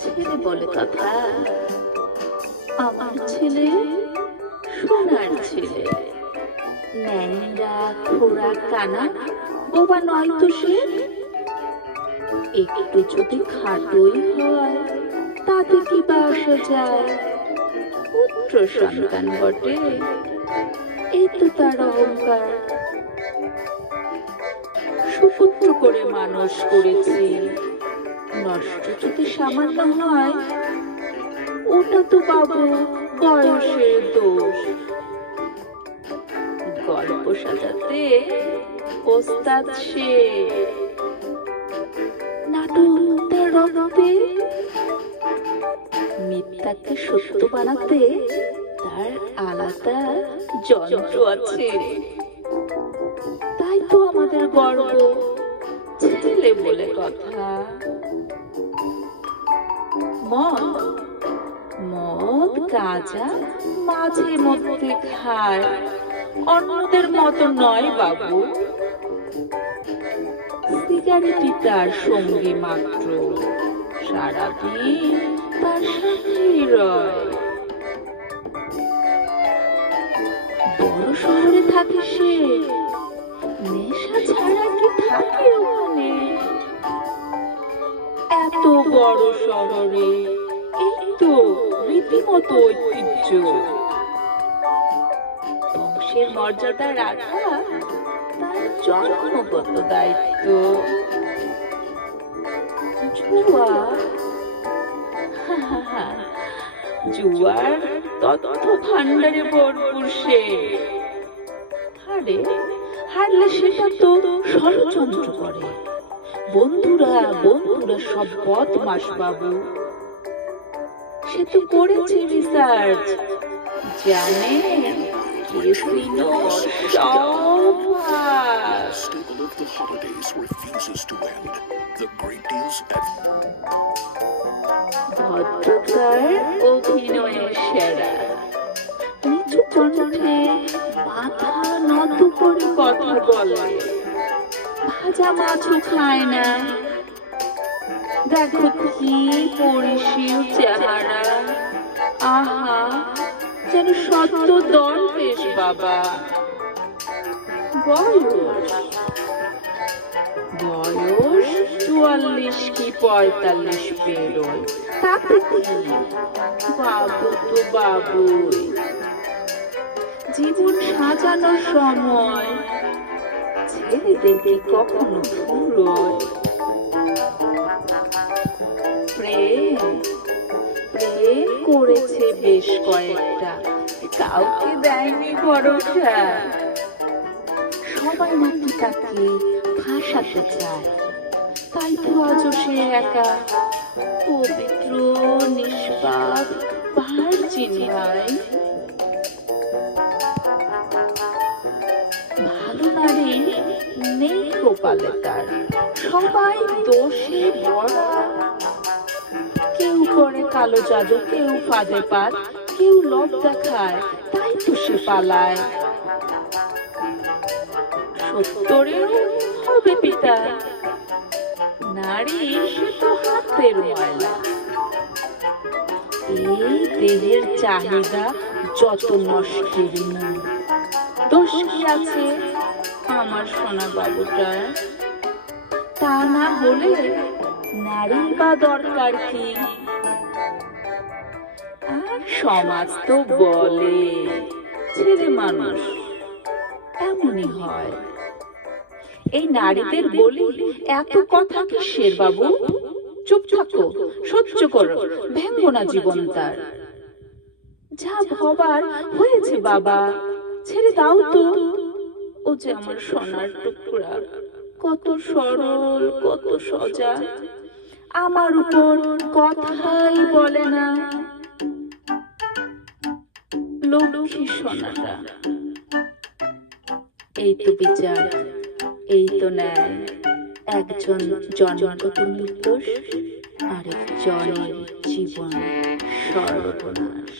ছেলে বলে কথা, আমার ছেলে সোনার ছেলে, ন্যাংরা খোড়া কানা বোবা নয় তো সে। একটু যদি খাটোই হয় তাতে কি বা আসা যায়, পুত্র সন্তান বটে, এই তো তার অহংকার। সুপুত্র করে মানুষ করেছি, নষ্ট যদি সামান্য হয় ওটা তো বাবু বয়সের দোষ। গল্প সাজাতে ওস্তাদ সে, নাটক তার রক্তে, মিথ্যাকে সত্য বানাতে তার আলাদা যন্ত্র আছে। তাই তো আমাদের গর্ব, ছেলে বলে কথা। মদ গাঁজা মাঝে মধ্যে খায়, অন্যদের মতো নয় বাবু। সিগারেটই তার সঙ্গী মাত্র, সারাদিন তার সাথেই রয়। বড় শহরে থাকে সে, নেশা ছাড়া কি থাকে ওখানে? এত বড় শহরে এই তো রীতিমতো ঐতিহ্য। বংশের মর্যাদা রাখা তার জন্মগত দায়িত্ব। জুয়ার তথ্য ভান্ডারে ভরপুর সে। হারলে সেটা তো ষড়যন্ত্র করে। বন্ধুরা সব বদমাশ বাবু। সে তো করেছে রিসার্চ, জানে কেসিনো সব। ভদ্রতার অভিনয়ের সেরা, নিচু কণ্ঠে মাথা নত করে কথা বলে। ভাজা মাছও খায় না। দেখো কি পরিশীল চেহারা, আহা যেন সত্য দরবেশ বাবা। বয়স 44 কি 45 পেরোয়, তাতে কি? বাবু তো বাবুই। জীবন সাজানোর সময়, ছেলে দেখে কখনো ফুরোয়। প্রেম করেছে বেশ কয়েকটা, কাউকে দেয়নি ভরসা। সবাই নাকি তাকে ফাঁসাতে চায়, তাই তো আজও সে একা। পবিত্র নিষ্পাপ ভার্জিন ভাই। ভালো নারী নেই কপালে তার, সবাই দোষে ভরা। কেউ করে কালো জাদু, কেউ ফাঁদে পাত, কেউ লোভ দেখায়, তাই তো সে পালায়। 70-এও হবে পিতা, নারী সে তো হাতের ময়লা। এই দেহের চাহিদা যত নষ্টের মূল। দোষ কি আছে আমার সোনা বাবুটার? তা না হলে নারীর বা দরকার কি? আর সমাজ তো বলে ছেলে মানুষ এমনই হয়। এই নারীদের বলি এত কথা কিসের বাবু? চুপ থাকো, সহ্য করো, ভেঙ্গো না জীবন তার। যা হবার হয়েছে বাবা, ছেড়ে দাও তো। ও যে আমার সোনার টুকরা, কত সরল, কত সোজা, আমার উপর কথাই বলে না। লক্ষ্মী সোনাটা। এই তো বিচার, এই তো ন্যায়। একজন জন্মগত নির্দোষ, আরেকজনের জীবন সর্বনাশ।